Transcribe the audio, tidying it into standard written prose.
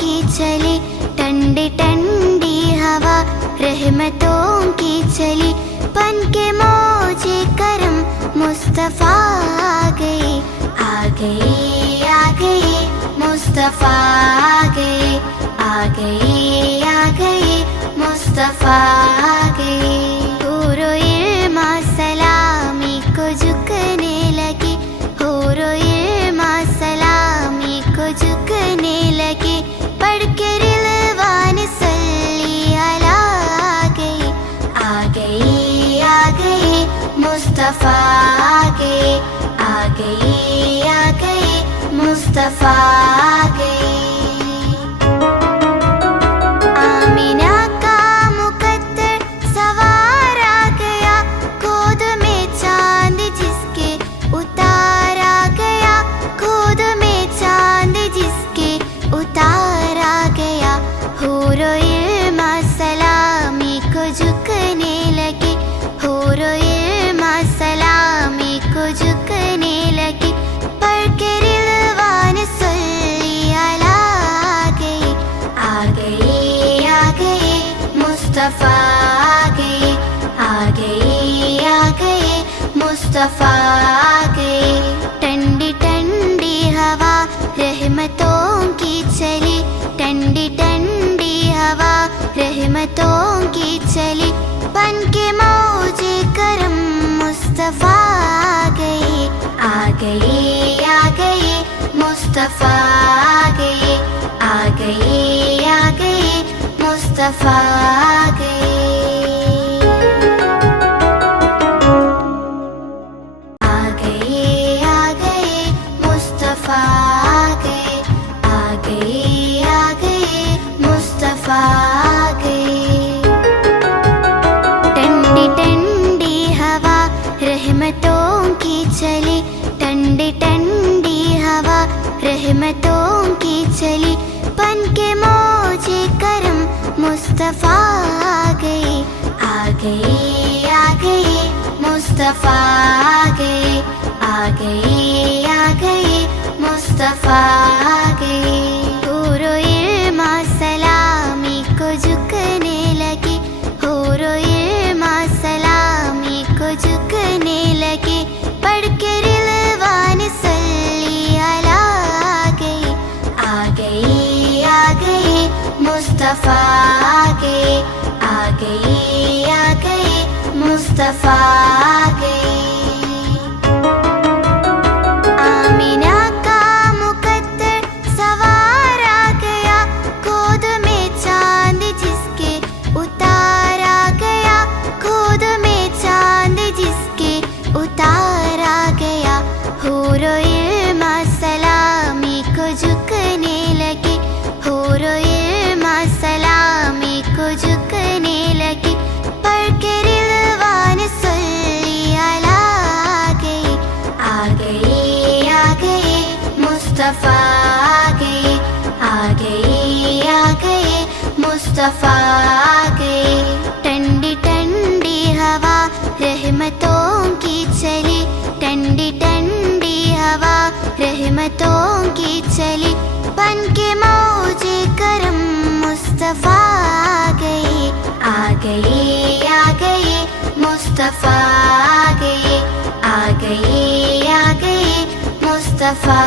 की चली ठंडी ठंडी हवा, रहमतों की चली बन के मौजे करम, मुस्तफ़ा आ गए आ गए आ गए, मुस्तफ़ा आ गए आ गए आ गए, मुस्तफ़ा आ गए। हूरो इल्मा सलामी को झुकने लगी, हूरो इल्मा सलामी को झुकने लगी, पढ़ के रिलवान सल्ली अला आ गए आ गए, मुस्तफ़ा आ गए आ गए आ गए, मुस्तफ़ा आ गए। आमिना का मुकद्दर सवार आ गया, गोद में चांद जिसके उतारा गया, गोद में चांद जिसके उतारा गया। हूरो इल्मा सलामी को झुकने लगी, हूरो इल्मा सलामी को झुकने लगी, पढ़ के रिलवान सल्ली अला आ गए आ गए, मुस्तफ़ा आ गए आ गए आ गए, मुस्तफ़ा आ गए। ठंडी ठंडी हवा रहमतों की चली, ठंडी ठंडी हवा रहमतों की चली, बन के मौजे करम, मुस्तफ़ा आ गए आ गए आ गए, मुस्तफ़ा आ गए आ गए आ गए, मुस्तफ़ा आ गए। आ गए आ गए, मुस्तफ़ा आ गए आ गए आ गए, मुस्तफ़ा आ गए। ठंडी ठंडी हवा रहमतों की चली, ठंडी ठंडी हवा रहमतों की चली, बन के मौजे करम, मुस्तफ़ा आ गए आ गए आ गए, मुस्तफ़ा आ गए आ गए आ गए, मुस्तफ़ा आ गए। हूरो इल्मा सलामी को झुकने लगी, हूरो इल्मा सलामी को झुकने लगी, पढ़ के रिलवान सल्ली अला आ गए, मुस्तफ़ा आ गए आ गए, मुस्तफ़ा आ गए। आमिना का मुकद्दर सवार आ गया, गोद में चांद जिसके उतारा गया, गोद में चांद जिसके उतारा गया। हूरो इल्मा सलामी को झुकने लगी, हूरो इल्मा सलामी को झुकने लगी, पढ़ के रिलवान सल्ली अला आ गए आ गए, मुस्तफ़ा आ गए आ गए आ गए, मुस्तफ़ा आ गए। ठंडी ठंडी हवा रहमतों की चली, ठंडी ठंडी हवा रहमतों की चली, बन के मौजे करम, मुस्तफ़ा आ गए आ गए आ गए, मुस्तफ़ा आ गए आ गए आ गए, मुस्तफ़ा।